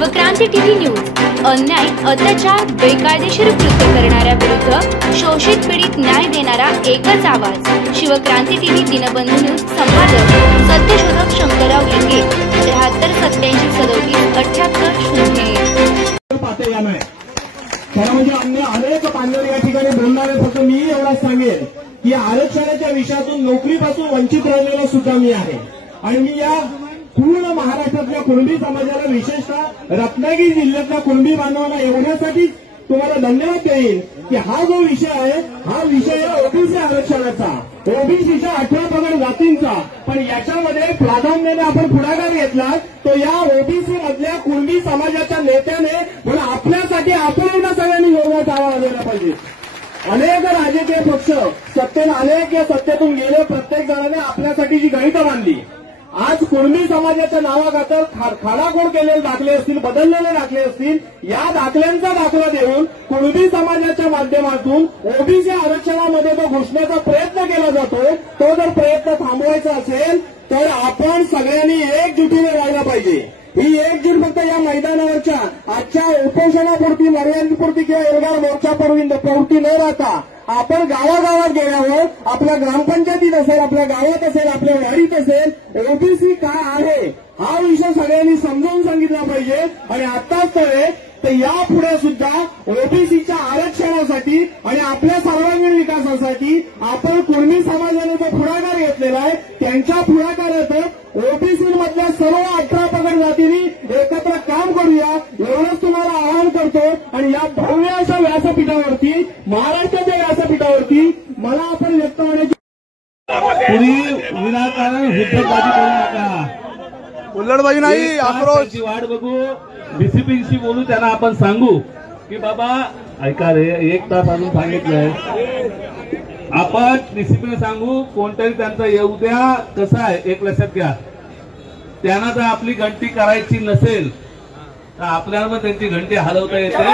Shivkranti TV news अन्याय अत्याचार बेकायदेशीर कृत्य करणाऱ्या विरुद्ध शोषित पीडित न्याय देणारा एकच आवाज। शिवक्रांती टीव्ही दिनबंधू न्यूज संपादक सत्यशोधक शंकरराव लिंगे 73877880। खरं म्हणजे अन्य अनेक पांढर या ठिकाणी बोलणारे फक्त मी एवढाच सांगेन की आरक्षणाच्या विषयातून नोकरीपासून वंचित राहिलेला सुद्धा मी आहे आणि मी या पूर्ण महाराष्ट्रातल्या कुणबी समाजाला विशेषतः रत्नागिरी जिल्ह्यातल्या कुणबी बांधवांना एवढ्यासाठी तुम्हाला धन्यवाद देईन की हा जो विषय आहे हा विषय ओबीसी आरक्षणाचा, ओबीसीच्या 18 पगड जातींचा, पण याच्यामध्ये प्राधान्याने आपण पुढाकार घेतला तो या ओबीसी मधल्या कुणबी समाजाच्या नेत्याने म्हणून आपल्यासाठी आपण एकदा सगळ्यांनी योगदान टाळायला पाहिजे। अनेक राजकीय पक्ष सत्तेत आले की सत्तेतून गेले, प्रत्येक जणाने आपल्यासाठी जी गणितं मांडली। आज कुणबी समाजाच्या नावाखातर खाडाखोड केलेले दाखले असतील, बदललेले दाखले असतील, या दाखल्यांचा दाखला देऊन कुणबी समाजाच्या माध्यमातून ओबीसी आरक्षणामध्ये जो घुसण्याचा प्रयत्न केला जातो तो जर प्रयत्न थांबवायचा असेल तर आपण सगळ्यांनी एकजुटीने राहायला पाहिजे। ही एकजूट फक्त या मैदानावरच्या आजच्या उपोषणापुरती, मर्यादेपुरती किंवा एल्गार मोर्चापुरती न राहता आपण गावागावात गेल्यावर आपल्या ग्रामपंचायतीत असेल, आपल्या गावात असेल, आपल्या वाडीत असेल ओबीसी काय आहे हा विषय सगळ्यांनी समजावून सांगितला पाहिजे। आणि आताच तर यापुढे सुद्धा ओबीसीच्या आरक्षणासाठी आणि आपल्या सर्वांगीण विकासासाठी आपण कुणबी समाजाने जो पुढाकार घेतलेला आहे त्यांच्या पुढाकारात ओबीसी मधल्या सर्व 18 पगड जातींनी एकत्र काम करूया एवढंच तुम्हाला आवाहन करतो। आणि या भव्य अशा व्यासपीठावरती, महाराष्ट्राच्या व्यासपीठावरती मला आपण व्यक्त होण्याची विनाकारण हुद्दबाजी करू नका, उल्लडबाजी नाही, आक्रोश वाट बघू, डीसीपीशी बोलू, त्यांना आपण सांगू की बाबा ऐका रे, 1 तास अजून सांगितलंय, आपण डीसीपीने सांगू कोणतरी त्यांचा येऊ द्या। कसं आहे एक लक्षात घ्या, त्यांना जर आपली घंटी करायची नसेल तर आपल्याला पण त्यांची घंटी हलवता येते।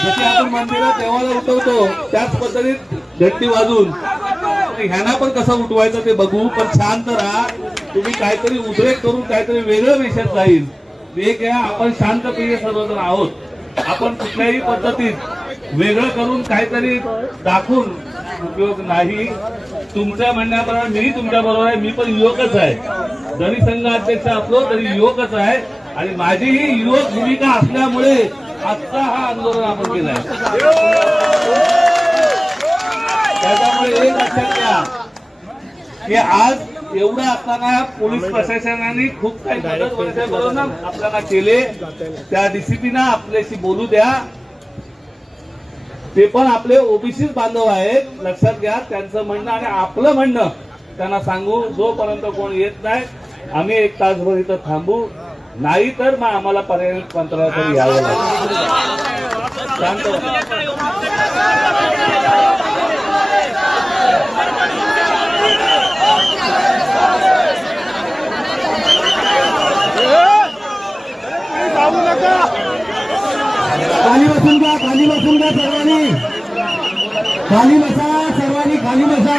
जशी आपण मंदिरात देवाला उठवतो त्याच पद्धतीत घंटी वाजून ह्यांना पण कसं उठवायचं ते बघू, पण शांत राहा। तुम्ही काहीतरी उद्रेक करून काहीतरी वेगळं विषयात जाईल एक आहे, आपण शांतपणे सर्वजण आहोत, आपण कुठल्याही पद्धतीत वेगळं करून काहीतरी दाखवून उपयोग नाही। तुमच्या म्हणण्याप्रमाणे मी तुमच्या बरोबर आहे, मी पण युवकच आहे, जरी संघ अध्यक्ष असलो तरी युवकच आहे आणि माझी ही युवक भूमिका असल्यामुळे आजचा हा आंदोलन आपण केलाय। त्याच्यामुळे एक लक्षात घ्या की आज एवढं असताना पोलीस प्रशासनाने खूप काही मदत वर्षाबरोबर आपल्याला केले, त्या डीसीपीना आपल्याशी बोलू द्या, ते पण आपले ओबीसीच बांधव आहेत, लक्षात घ्या त्यांचं म्हणणं आणि आपलं म्हणणं त्यांना सांगू। जोपर्यंत कोण येत नाही आम्ही 1 तासभर इथं थांबू, नाही तर मग आम्हाला पर्याय मंत्रालयाकडे यावं लागेल। शांत खाली बसून घ्या, खाली बसून घ्या सर्वांनी, खाली बसा सर्वांनी, खाली बसा।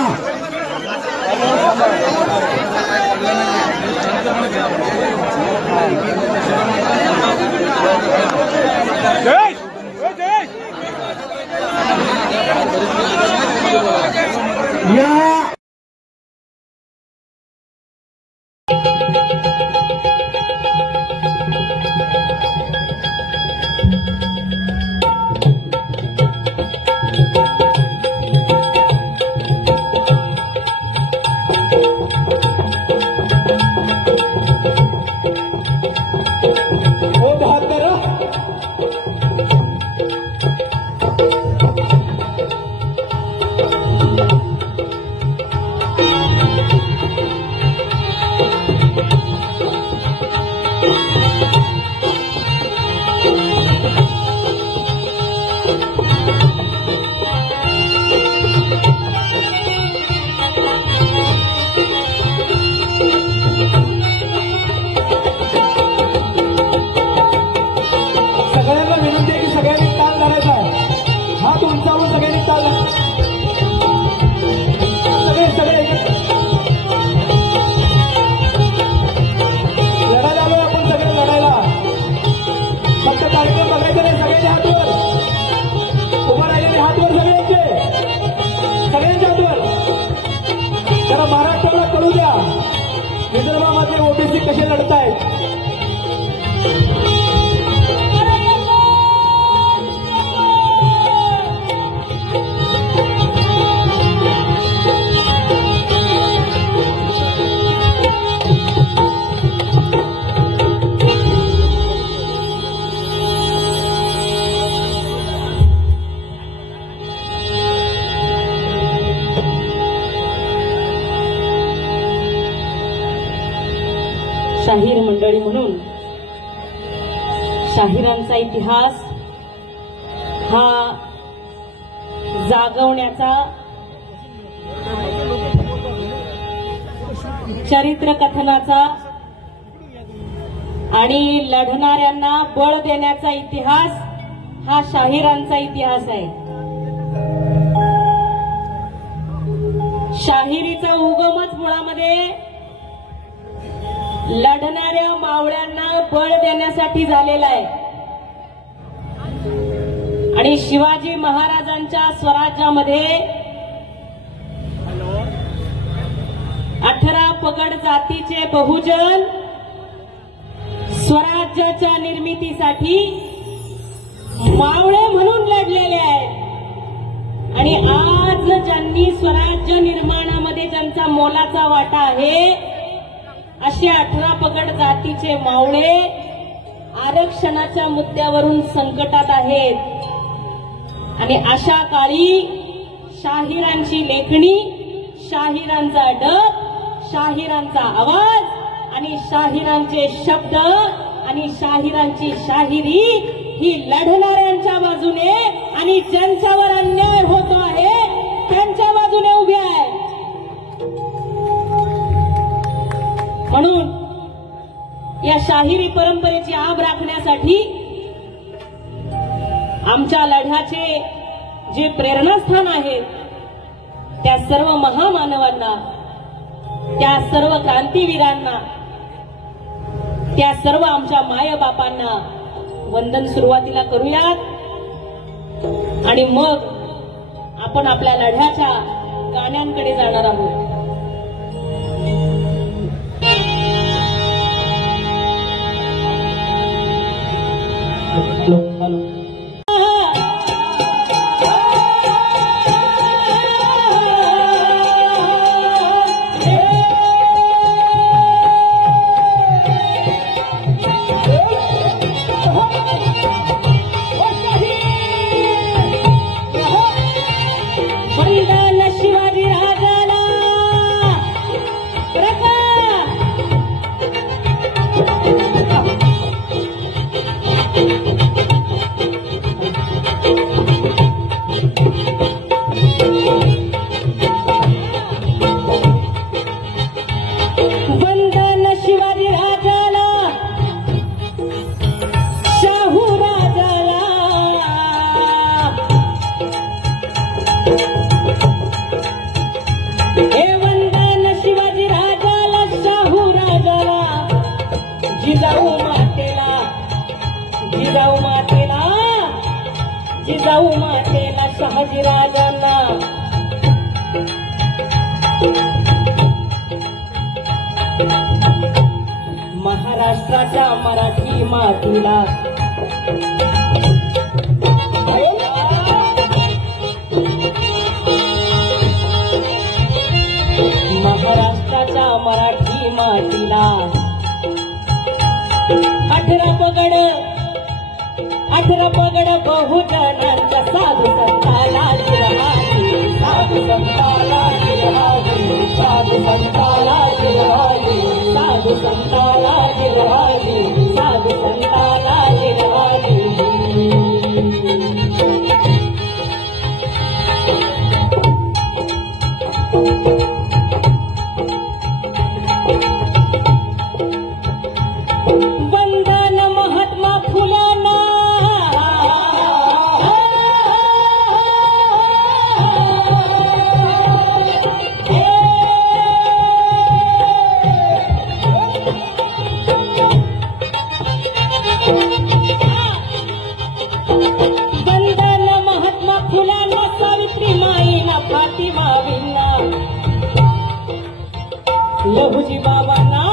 या कसे लढतायत. शाहीर मंडळी म्हणून शाहिरांचा इतिहास हा जागवण्याचा, चरित्र कथनाचा आणि लढणाऱ्यांना बळ देण्याचा इतिहास हा शाहिरांचा इतिहास आहे. शाहिरीचा उगमच मुळामध्ये लढणाऱ्या मावळ्यांना बळ देण्यासाठी झालेला आहे. आणि शिवाजी महाराजांच्या स्वराज्यामध्ये 18 पगड जातीचे बहुजन स्वराज्याच्या निर्मितीसाठी मावळे म्हणून लढलेले आहेत. आणि आज ज्यांनी स्वराज्य निर्माणामध्ये ज्यांचा मोलाचा वाटा आहे असे 18 पगड जातीचे मावळे आरक्षणाच्या मुद्द्यावरून संकटात आहेत. आणि अशा काळी शाहिरांची लेखणी, शाहिरांचा डब, शाहिरांचा आवाज आणि शाहिरांचे शब्द आणि शाहिरांची शाहिरी ही लढणाऱ्यांच्या बाजूने आणि ज्यांच्यावर अन्याय होतो आहे त्यांच्या बाजूने उभी आहे. म्हणून या शाहिरी परंपरेची आब राखण्यासाठी आमच्या लढ्याचे जे प्रेरणास्थान आहेत त्या सर्व महामानवांना, त्या सर्व क्रांतीवीरांना, त्या सर्व आमच्या मायबापांना वंदन सुरुवातीला करूयात. आणि मग आपण आपल्या लढ्याच्या गाण्यांकडे जाणार आहोत. जिजाऊ मातेला शहाजी राजांना महाराष्ट्राच्या मराठी मातीला महाराष्ट्राच्या मराठी मातीला 18 पगड बहुजनांच्या साधू संताला जिरहावी, साधू संताला जिरहावी, साधू संताला जिरहावी, साधू संताला जिरहावी, साधू संताला जिरहावी. वंदन महात्मा फुलांना, वंदन महात्मा फुलांना, सावित्री माईना, फातिमावींना, लहुजी बाबांना,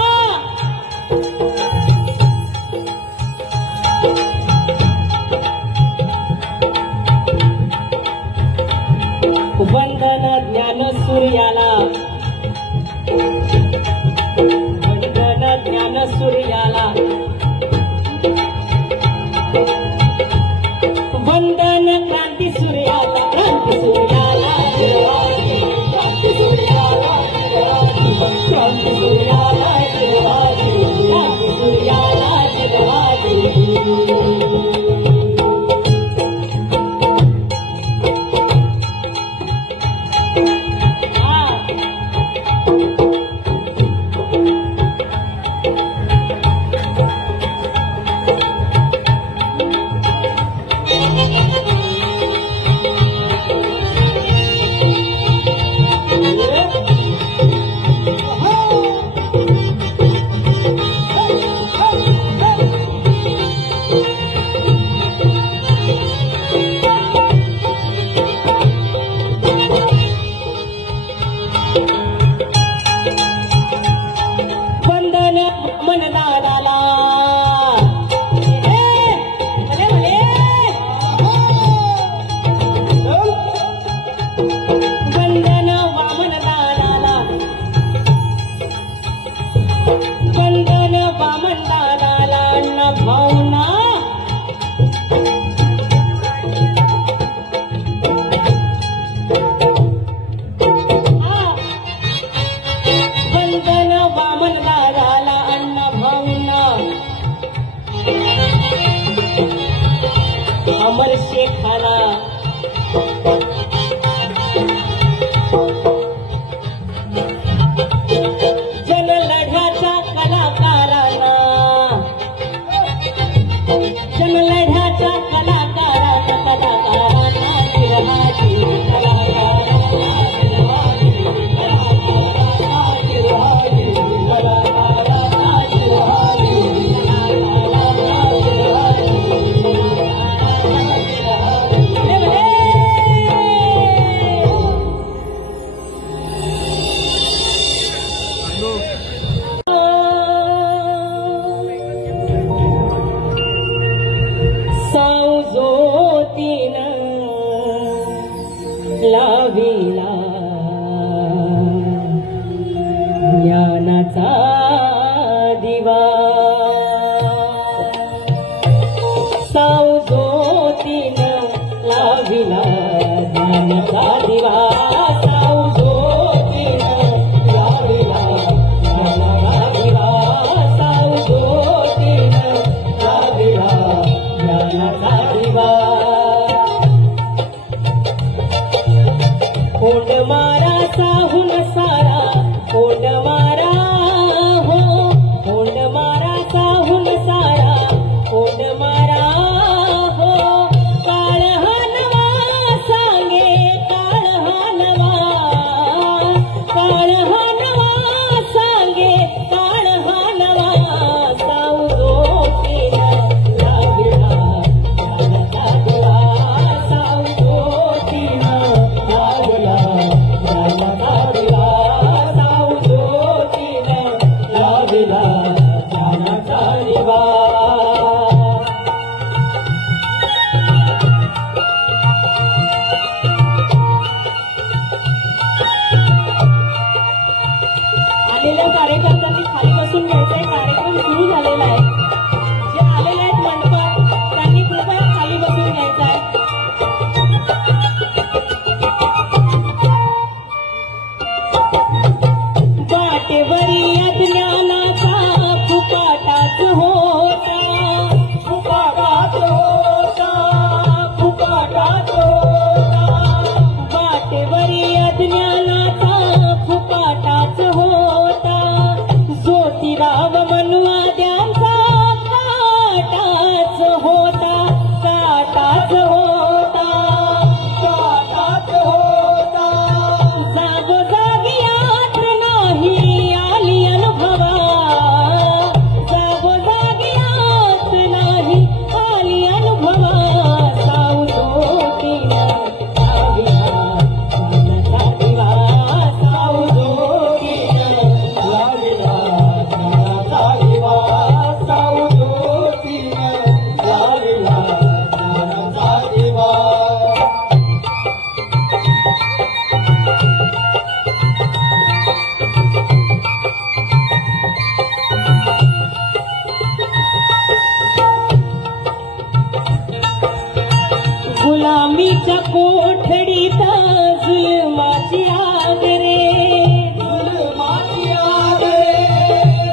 वंदन वामन दादाला अण्णा भाऊंना वंदन वामन दादाला अण्णा भाऊंना अमर शेखाला जनलढ्याच्या कलाकारांना जनलढ्याच्या कलाकारांना शिवहाजी लाविला ज्ञानाचा दिवा सावजोतीनं लाविला ज्ञानाचा दिवा सावजोतीनं लाविला ज्ञानाचा दिवा सावजोतीनं लाविला ज्ञानाचा दिवा कोंड मारा साहून सारा कोंड मारा हो कोंड मारा साहून सारा कोंड मारा हो काळ हा नवा सांगे काळ हा नवा काळ हा नवा सांगे काळ हा नवा सावजोतीनं लाविला ज्ञानाचा दिवा सावजोतीनं लाविला ज्ञानाचा दिवा सावजोतीनं लाविला ज्ञानाचा दिवा आलेल्या कार्यकर्त्यांनी खाली बसून घ्यायचंय कार्यक्रम सुरू झालेला आहे जे आलेले आहेत मंडपात त्यांनी कृपया खाली बसून घ्यायचं आहे वाटेवरी अज्ञानाचा फुपाटाच होता फुपाटाच होता फुपाटाच होता वाटेवरी अज्ञानाचा फुपाटाच होता ज्योतिराव मनुवाद्यांचा काटाच होता काटाच होता काटाच होता जागोजागी यात नाही आली अनुभवा जागोजागी यात नाही आली अनुभवा सावजोतीनं लाविला ज्ञानाचा दिवा सावजोतीनं लाविला ज्ञानाचा दिवा सावजोतीनं लाविला ज्ञानाचा दिवा गुलामीच्या कोठडीत जुलमाची आग रे जुलमाची आग रे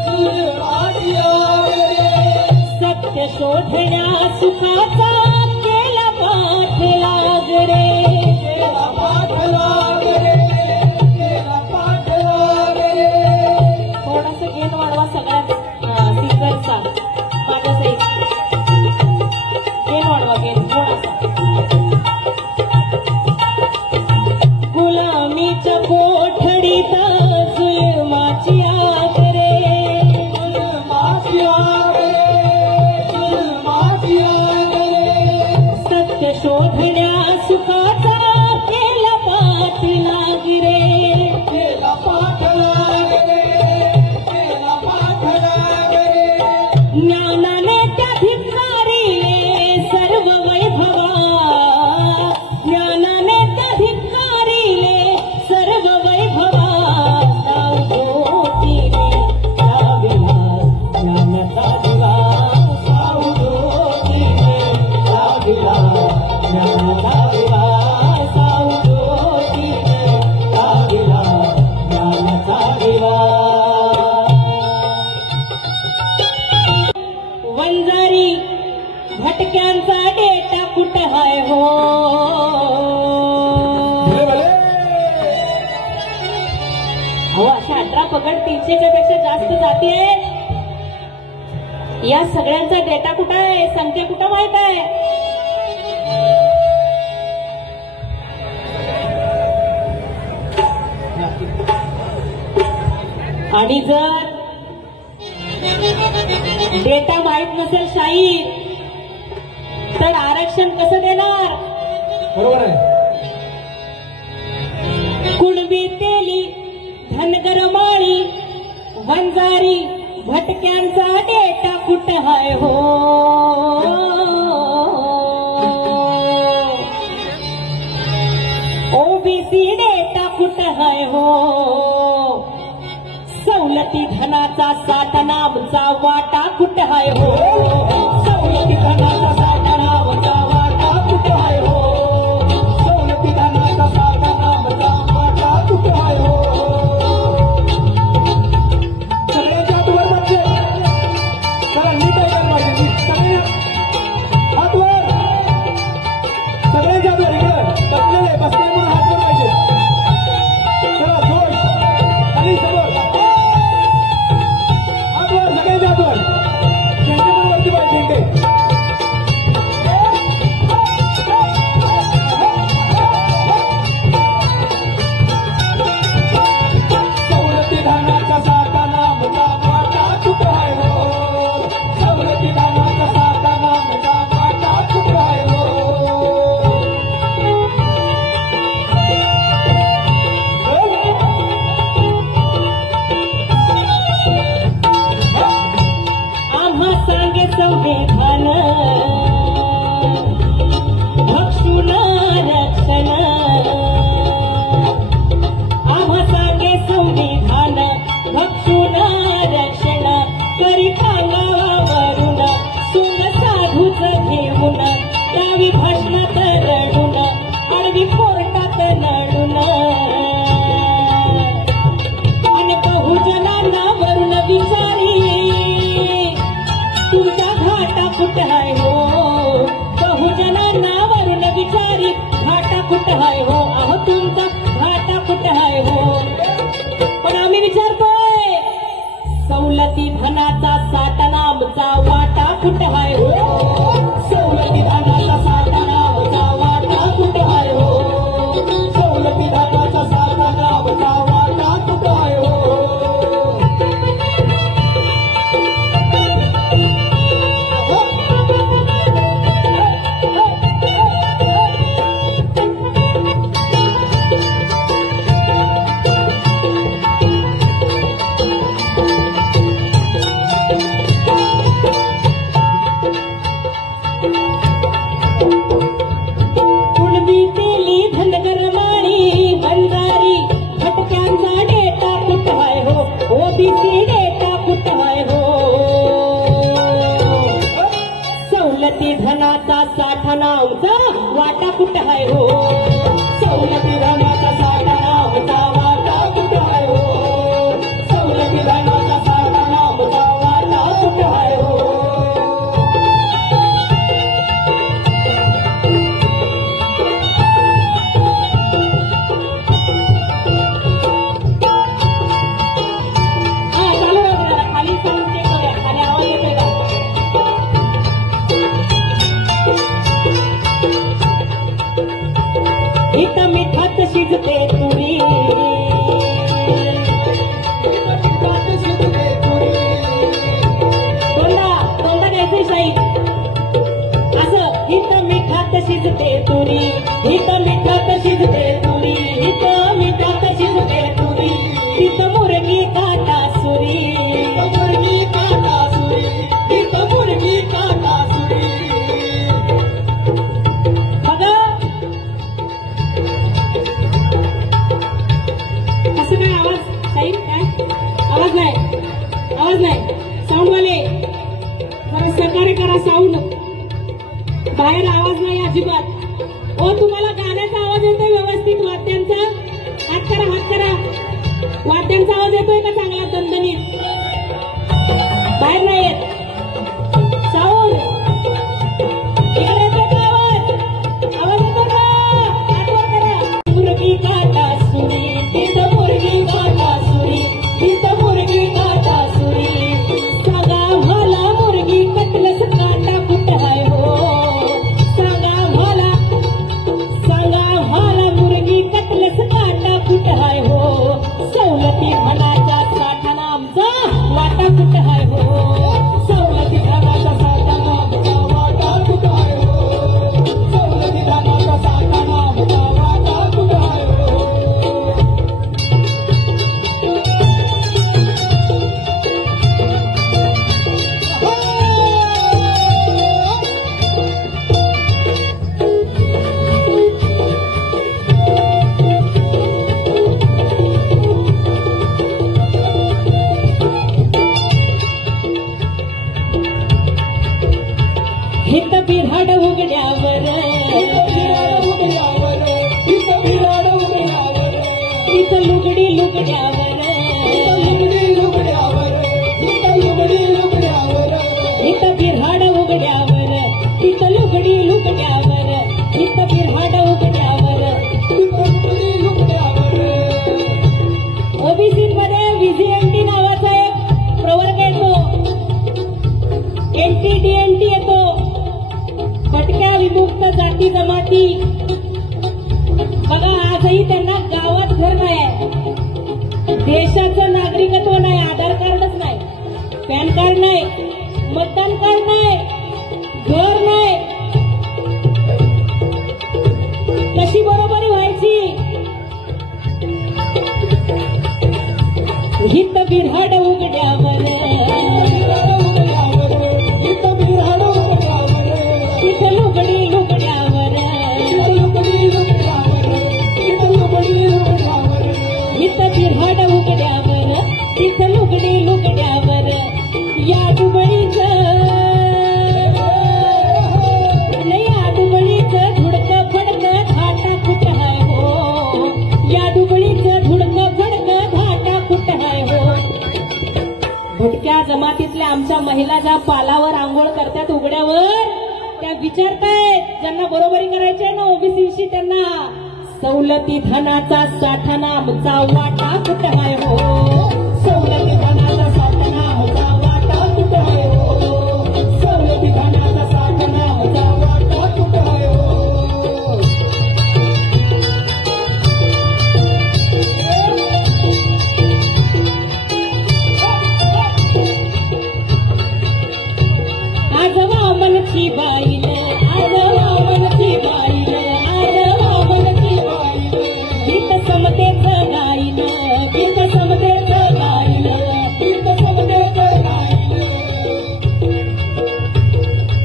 जुलमाची आग रे सत्य शोधण्या सुखाचा केला पाठ लाग रे केला पाठ लाग रे केला पाठ लाग रे थोडासा गेन वाढवा सगळ्या स्पीकरचा माझ्या सहित गेन वाढवा गेन थोडासा गुलामीच्या कोठडीत जुलमाची आग रे जुलमाची आग रे जुलमाची आग रे सत्य शोधण्या सुखाचा केला पाठ लाग रे केला पाठ लाग रे केला पाठ लाग रे ज्ञानाने त्या धिक्कारिले सर्व वैभवा ज्ञानाने त्या धिक्कारिले सर्व वैभवा सावजोतीनं लाविला 200 पेक्षा जास्त जाती आहेत. या सगळ्यांचा डेटा कुठं आहे, संख्या कुठं माहित आहे? आणि जर डेटा माहित नसेल शाहीर तर आरक्षण कसं देणार? बरोबर आहे. कुणबी तेली धनगर माळी वंजारी भटक्यांचा डेटा कुठं आहे हो? ओबीसी डेटा कुठं आहे हो? सवलती धनाचा साठा वाटा कुठं आहे हो? सवलती धनाचा साठा वाटा कुठं आहे हो? सवलती धनाचा साठा वाटा कुठं आहे हो? सगळ्यांच्या हातवर म्हणजे चला नीट आहे पाहिजे. सगळ्या हातवर, सगळ्यांच्या हातवर इकडे बसलेले बसले म्हणून हातवर पाहिजे. चला जोश खाली समोर हातवर, सगळ्यांच्या हातवर झेंडे पण वरती पाहिजे. झेंडे सवलती धानाचा साठा नामचा वाटा कुठं आहे हो? सवलती धानाचा साठा नामचा वाटा कुठं आहे हो? आम्हा सांगे संविधान भक्षुन रक्षण. आम्हा सांगे संविधान भक्षुन रक्षण. करी खांगावरून सुन साधूच घेऊन गावी भाषणात रडून आडवी कोर्टात नडून. आणि बहुजनांना वरून विचारी तुमचा घाटा कुठं आहे हो? बहुजनांना वरून विचारी घाटा कुठं आहे हो? अहो तुमचा घाटा कुठं आहे हो? पण आम्ही विचारतोय सवलती धनाचा साठा नामचा वाटा कुठं आहे हो? सवलती धनाचा साठा नामचा वाटा कुठं आहे हो? सवलती धनाचा साठा नामचा वाटा कुठं आहे हो? कुणबी तेली धनगर माळी वंजारी भटक्यांचा डेटा कुठं आहे हो? ओबीसी डेटा कुठं आहे हो? सवलती धनाचा साठा नावचा वाटा कुठं आहे हो? सवलती धनाचा साठा नावचा वाटा कुठं आहे हो? सवलती धनाचा साठा नावचा वाटा कुठं आहे हो? हा चालू आहे जरा. खाली साऊंड चेक करूया. खाली आवाज येतोय का? इथं मिठात शिजते तुरी तोंडा घ्यायचं शाही असं. इथं मिठात शिजते तुरी, इथं मिठात शिजते तुरी, इथं मिठात शिजते तुरी, इथं मुरगी काटा सुरी, इथं मुरगी काटा सुरी, इथं मुरगी काटा सुरी. बघा कसं काय आवाज शाही काय आवाज नाही, आवाज नाही. साऊंडवाले जरा सहकार्य करा. साऊंड बाहेर आवाज नाही अजिबात. ओ तुम्हाला गाण्याचा आवाज येतोय व्यवस्थित? वाद्यांचा हात करा, हात करा. वाद्यांचा आवाज येतोय का चांगला दणदणीत? बाहेर नाही येत साऊंड. इकडे येतोय का आवाज? आवाज येतो का? हातवर करा. मुरगी काटा सुरी, तिथं मुरगी काटा सुरी, तिथं मुरगी वाटा कुठं हाय हो सवलती धनाचा साठा आमचा वाटा कुठं हाय हो सवलती धनाचा साठा आमचा वाटा कुठं हाय हो हित बिराड उघड्यावर हित लुगडी लुगड्यावर हित बिराड उघड्यावर हित लुगडी लुगड्यावर हित बिराड उघड्यावर ओबीसी मध्ये व्हीजीएमटी नावाचा एक प्रवर्ग येतो एनटीडीएनटी येतो भटक्या विमुक्त जाती जमाती बघा आजही त्यांना गावात घर नाही आहे देशाचं नागरिकत्व नाही आधार कार्डच नाही पॅन कार्ड नाही मतदान कार्ड नाही घर नाही कशी बरोबरी व्हायची हित बिराड उघड्यावर हित लुगडी लुगड्यावर हित बिराड उघड्यावर हित लुगडी लुगड्यावर या दुबळीच या दुबळीचं धुडकं फडकं धाटा कुठं हाय हो या दुबळीचं धुडकं फडकं धाटा कुठं हाय हो भटक्या जमातीतल्या आमच्या महिला ज्या पालावर आंघोळ करतात उघड्यावर त्या विचारतायत ज्यांना बरोबरी करायची ना ओबीसीशी त्यांना सवलती धनाचा साठा आमचा वाटा कुठं हाय हो सवलती धनाचा साठा आमचा वाटा कुठं हाय हो सवलती धनाचा साठा आमचा वाटा कुठं हाय हो आज वामनची बाईल आज वामनची बाईल आज वामनची बाईल गीत समतेचं गाईल गीत समतेचं गाईल गीत समतेचं गाईल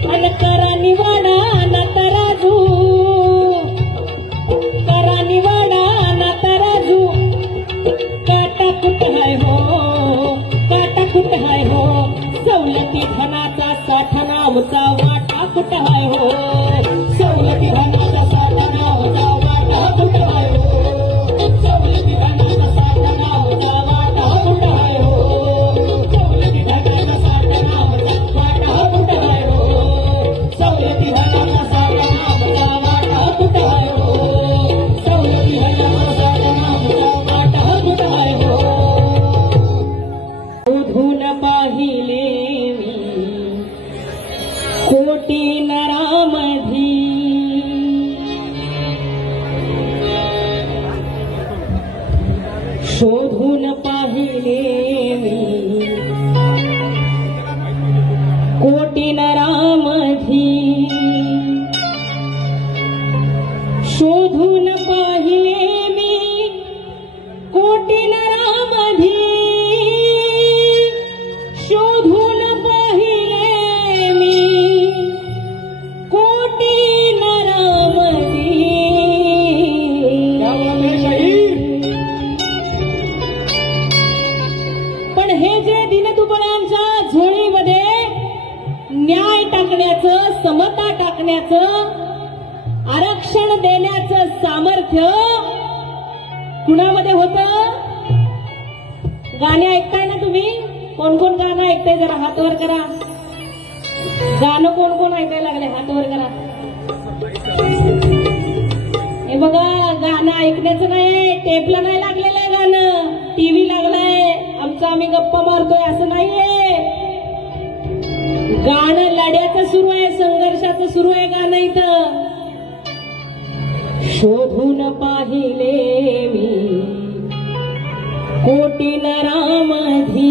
अन करा निवाडा ना तराजू करा निवाडा ना तराजू काटा कुठं हाय हो काटा कुठं हाय हो सवलती धनाचा साठा आमचा वाटा कुठं हाय हो सवलती धनाचा साठा आमचा वाटा कुठं हाय हो सवलती धनाचा साठा आमचा वाटा कुठं हाय हो सवलती धनाचा साठा आमचा वाटा कुठं हाय हो सवलती धनाचा साठा आमचा वाटा कुठं हाय हो सवलती धनाचा साठा आमचा वाटा कुठं हाय हो धुन पाहिले मी कोटी नरामधी शोधून पाहिले मी कोटी नरामधी शोधून पाहिले मी कोटी नरामधी शोधून पाहिले मी कोटी नरामधी पण हे जे दीनदुबळ्यांच्या झोळीमध्ये न्याय टाकण्याचं समता टाकण्याचं आरक्षण देण्याचं सामर्थ्य कुणामध्ये होतं गाणे ऐकताय ना तुम्ही कोण कोण गाणं ऐकताय जरा हात वर करा गाणं कोण कोण ऐकायला लागले हात वर करा हे बघा गाणं ऐकण्याचं नाही टेपला नाही लागलेलं आहे गाणं टीव्ही लागलाय आमचं आम्ही गप्पा मारतोय असं नाहीये गाणं लढ्याचं सुरू आहे संघर्षाचं सुरू आहे गाणं इथं शोधून पाहिले मी कोटी नरामधी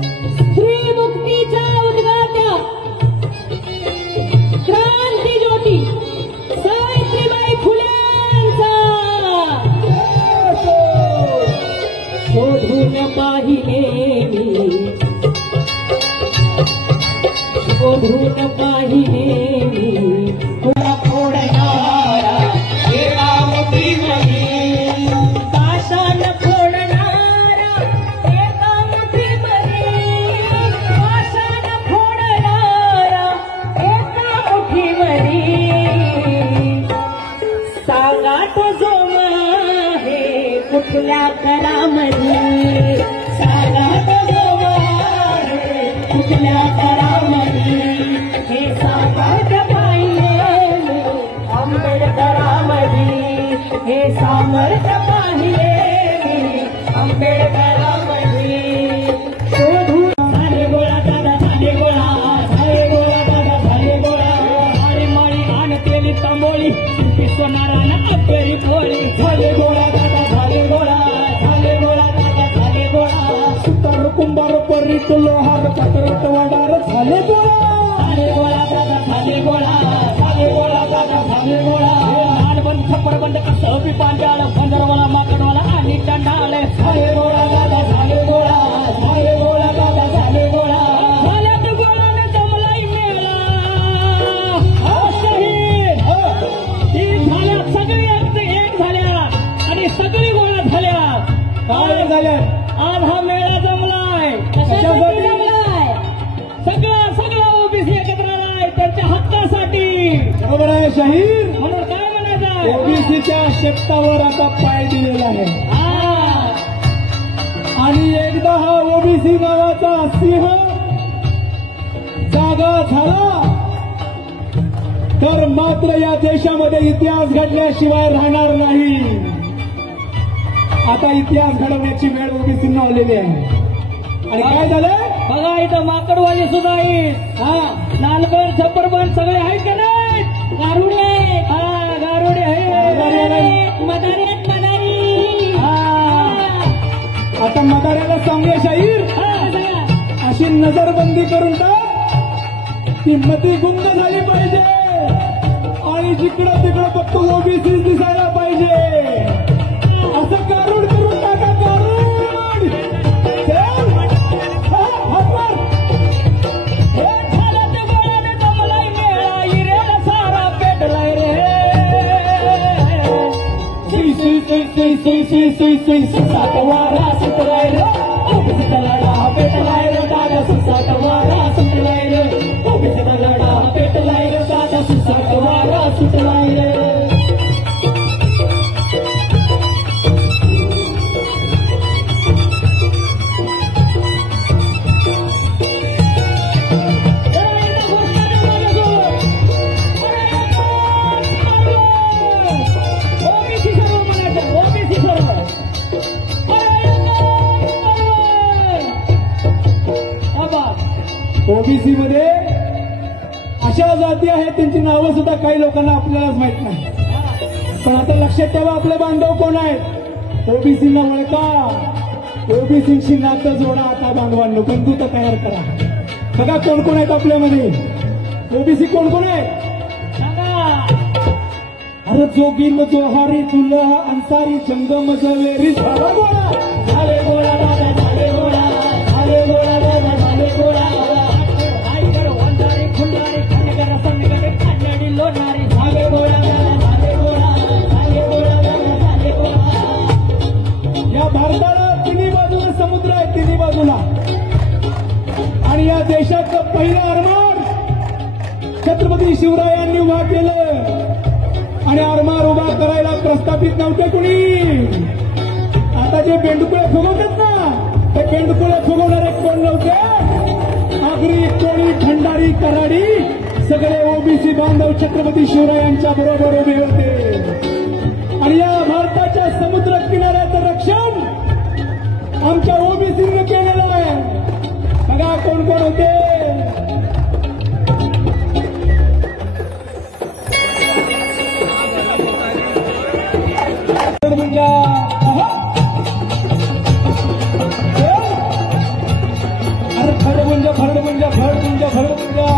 स्त्री मुक्तीच्या उद्गात्या क्रांती ज्योती सावित्रीबाई फुलेंचा शोधून पाहिले मी, शोधून पाहिले मी, थोडा फोडणारा एका मुठीमध्ये, पाषाण फोडणारा एका मुठीमध्ये, पाषाण फोडणारा एका मुठीमध्ये, सांगा तो जोम आहे कुठल्या करामध्ये, सांगा तो जोम आहे कुठल्या करामध्ये, हे सामर्थ पाहिले मी आंबेडकरामध्ये, हे सामर्थ पाहिले मी आंबेडकरामध्ये, शोधून झाले गोळा दादा झाले गोळा, झाले गोळा दादा झाले गोळा, अरे माळी आण तेली तांबोळी सोनाराना अपेरी पोळी, झाले गोळा दादा झाले गोळा, झाले गोळा दादा झाले गोळा, सुतार कुंभार परीत लोहार पत्रत वडार झाले गोळा, झाले गोळा दादा झाले गोळा, झाले गोळा दादा झाले गोळा, लालबंद थप्पडबंद कसं बी पांडाळ पंधरवाला माकडवाला आणि चंडाळ, झाले गोळा दादा झाले गोळा, झाले गोळा दादा झाले गोळा, झाल्यात गोळाने जमलाय मेळा, शहीद ही झाल्या सगळी एक झाल्या आणि सगळी गोळा झाल्या, काय झाल्या आज हा मेळा जमलाय, कशासाठी जमलाय, सगळा ओबीसी एकत्र आलाय त्यांच्या हक्कासाठी, बरोबर आहे शहीद, म्हणून काय म्हणायचं ओबीसीच्या शेपटावर आता पाय दिलेला आहे, आणि एकदा हा ओबीसी नावाचा सिंह जागा झाला तर मात्र या देशामध्ये इतिहास घडल्याशिवाय राहणार नाही, आता इतिहास घडवण्याची वेळ ओबीसींना आलेली आहे, आणि काय झालं बघा इथं माकडवाली सुद्धा आहेत, हा नालगड छप्परबंद सगळे आहेत का नाही, गारुडे हा गारुडे आहेत, मदारी आहेत मदारी, आता मदाऱ्याला सांगूया शाहीर अशी नजरबंदी करून टाक ती मती गुंग झाली पाहिजे आणि जिकडं तिकडं फक्त ओबीसी दिसायला पाहिजे, असं गारुड करून टाका गारुड, सातवारा सुटलाय रे ओबीसीचा लढा पेटलाय रे दादा, सातवारा सुटलाय रे ओबीसीचा लढा पेटलाय रे दादा, सातवारा सुटलाय रे, ओबीसी मध्ये अशा जाती आहेत त्यांची नावं सुद्धा काही लोकांना आपल्यालाच माहित नाही, पण आता लक्षात ठेवा आपले बांधव कोण आहेत, ओबीसींना ओळखा, ओबीसींची नातं जोडा, आता बांधवांनो बंधुता तयार करा, बघा कोण कोण आहेत आपल्यामध्ये ओबीसी, कोण कोण आहेत अरे जोगीम जोहारी तुला अन्सारी जंगम जवेरी, झाला गोळा झाले गोळा दादा झाले गोळा, झाले गोळा दादा झाले गोळा, लोणारी झाले गोळा झाले गोळा, झाले गोळा झाले गोळा, या भारताला तिन्ही बाजूला समुद्र आहे, तिन्ही बाजूला, आणि या देशाचं पहिलं आरमार छत्रपती शिवरायांनी उभा केलं, आणि आरमार उभा करायला प्रस्थापित नव्हते कुणी, आता जे बेंडकुळे फुगवतात ना ते बेंडकुळे फुगवणारे कोण नव्हते, आगरी कोळी भंडारी कराडी सगळे ओबीसी बांधव छत्रपती शिवरायांच्या बरोबर उभे होते, आणि या भारताच्या समुद्र किनाऱ्याचं रक्षण आमच्या ओबीसीने केलेलं आहे, बघा कोण कोण होते, भरडमुंजा भरडमुंजा भरडमुंजा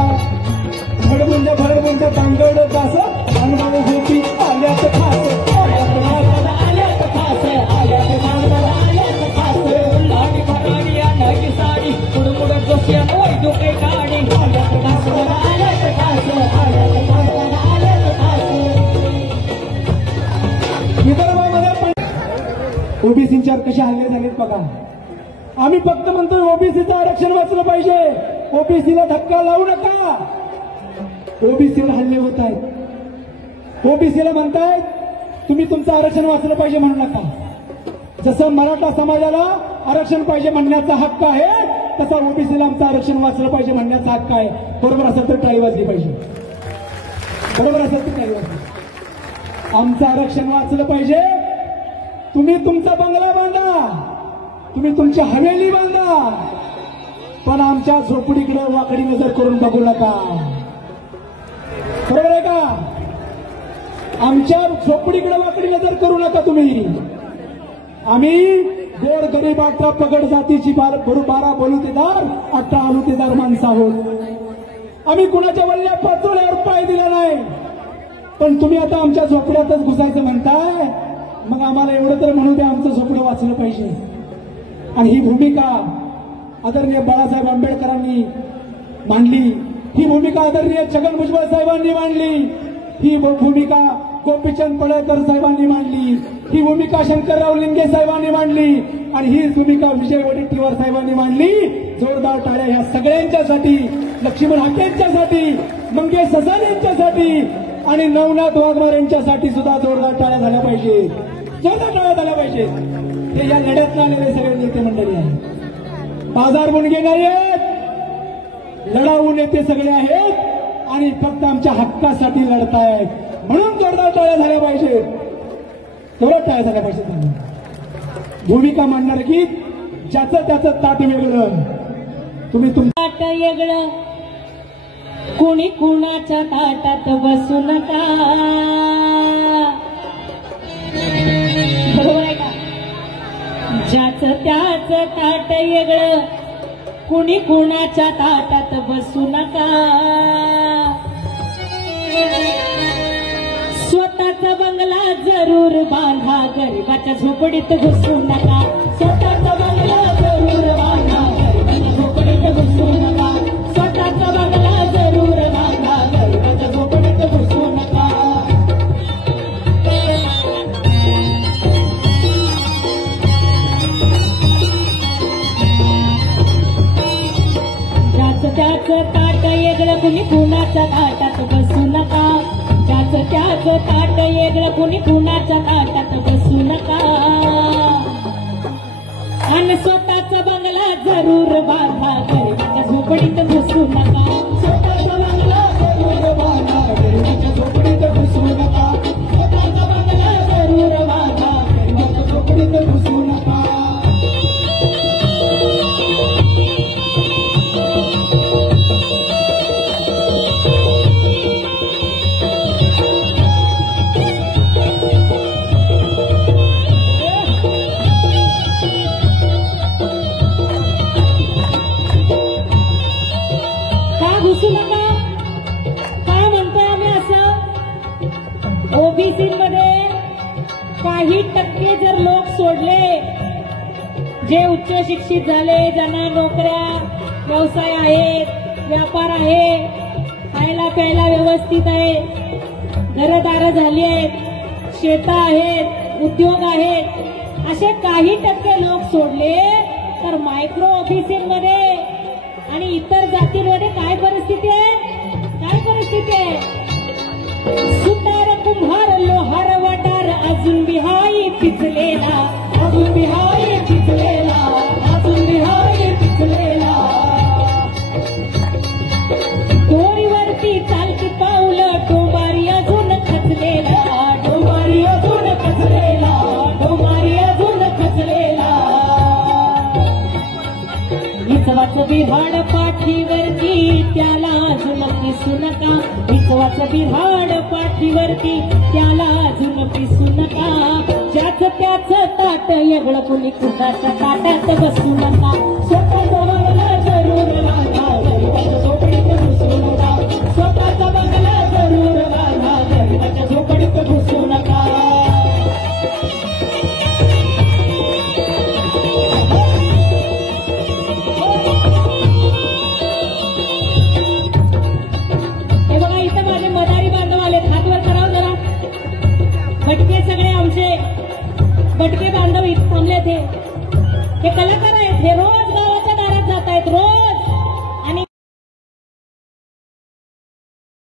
भरडमुंजा भरडमुंजा तांगड दास हनुमान होती आल्यात खास आल्यात खास आल्यात खास लाडी भराडी नागी साडी कुडमुड जोशिया नोय दुके गाडी आल्यात खास आल्यात खास आल्यात खास विदर्भामध्ये ओबीसींच्यावर कसे हल्ले झालेत बघा. आम्ही फक्त म्हणतोय ओबीसीचं आरक्षण वाचलं पाहिजे, ओबीसीला धक्का लावू नका. ओबीसीवर हल्ले होत आहेत. ओबीसीला म्हणतायत तुम्ही तुमचं आरक्षण वाचलं पाहिजे म्हणू नका. जसं मराठा समाजाला आरक्षण पाहिजे म्हणण्याचा हक्क आहे तसा ओबीसीला आमचं आरक्षण वाचलं पाहिजे म्हणण्याचा हक्क आहे. बरोबर असेल तर टाळी वाजली पाहिजे, बरोबर असेल तर टाळी वाजली. आमचं आरक्षण वाचलं पाहिजे. तुम्ही तुमचा बंगला बांधा, तुम्ही तुमची हवेली बांधा, पण आमच्या झोपडीकडे वाकडी नजर करून बघू नका. बरोबर आहे का? आमच्या झोपडीकडे वाकडी नजर करू नका तुम्ही. आम्ही गोर गरीब 18 पगड जातीची 12 बलुतेदार 18 अलुतेदार माणसं आहोत. आम्ही कुणाच्या वल्ल्या पाचोळ्यावर पाय दिला नाही. पण तुम्ही आता आमच्या झोपड्यातच घुसायचं म्हणताय, मग आम्हाला एवढं तर म्हणू द्या आमचं झोपडं वाचलं पाहिजे. आणि ही भूमिका आदरणीय बाळासाहेब आंबेडकरांनी मांडली, ही भूमिका आदरणीय छगन भुजबळ साहेबांनी मांडली, ही भूमिका गोपीचंद पडळकर साहेबांनी मांडली, ही भूमिका शंकरराव लिंगे साहेबांनी मांडली आणि ही भूमिका विजय वडेट्टीवार साहेबांनी मांडली. जोरदार टाळ्या ह्या सगळ्यांच्यासाठी, लक्ष्मण हाकेंच्यासाठी, मंगेश ससानी यांच्यासाठी आणि नवनाथ वाघमारे यांच्यासाठी सुद्धा जोरदार टाळ्या झाल्या पाहिजे, जोरदार टाळ्या झाल्या पाहिजे. हे या लढ्यात आलेले सगळे नेते मंडळी आहेत, बाजार गुण घेणारे आहेत, लढाऊ नेते सगळे आहेत आणि फक्त आमच्या हक्कासाठी लढतायत. म्हणून जोरदार टाळ्या झाल्या पाहिजे, जोरात टाळ्या झाल्या पाहिजे. भूमिका मांडणार की ज्याचं त्याचं ताट वेगळं, तुम्ही तुमचं ताट वेगळं, कोणी कुणाच्या ताटात बसू नका. बरोबर आहे का? ज्याचं त्याचं ताट वेगळं, कुणी कुणाच्या ताटात बसू नका. स्वतःचा बंगला जरूर बांधा, गरिबाच्या झोपडीत घुसू नका. स्वतःचा बंगला जरूर बांधा, गरिबाच्या झोपडीत घुसू नका. स्वतःचा बंगला जरूर बांधा, गरिबाच्या झोपडीत घुसू नका. ज्याचं त्याचं ताट वेगळं, कुणी कुणाच्या ताटात बसू नका. ज्याचं त्याचं ताट वेगळं, कुणी कुणाच्या ताटात बसू नका. आणि स्वतःचा बंगला जरूर बांधा, गरिबाच्या झोपडीत घुसू नका. स्वतःचा बंगला जरूर बांधा, गरिबाच्या झोपडीत घुसू नका. स्वतःचा बंगला जरूर बांधा, गरिबाच्या झोपडीत घुसू नका. ओबीसीमध्ये काही टक्के जर लोक सोडले, जे उच्च शिक्षित झाले, ज्यांना नोकऱ्या, व्यवसाय आहेत, व्यापार आहे, खायला प्यायला व्यवस्थित आहे, घरदारं झाली आहेत, शेतं आहेत, उद्योग आहेत, असे काही टक्के लोक सोडले तर मायक्रो ओबीसीमध्ये आणि इतर जातींमध्ये काय परिस्थिती आहे? काय परिस्थिती आहे? सुतार कुंभार लोहार वाटार अजून बिहाई पिचलेला, अजून बिहाई पिचलेला, अजून बिहाई पिचलेला. दोरीवरती चालती पावलं, डोंबारी अजून खचलेला, डोंबारी अजून खचलेला, डोंबारी अजून खचलेला. विचवाचं बिहाड पाठीवरती त्याला अजून पिसू नका. विचवाचं बिहाड पाठीवरती त्याला अजून पिसू नका. ज्याचं त्याचं ताट वेगळं, कुणी कुणाच्या ताटात बसू नका. स्वतःचा बंगला जरूर बांधा, भटके सगळे आमचे भटके बांधव इथे थांबले थे हे कलाकार आहेत हे रोज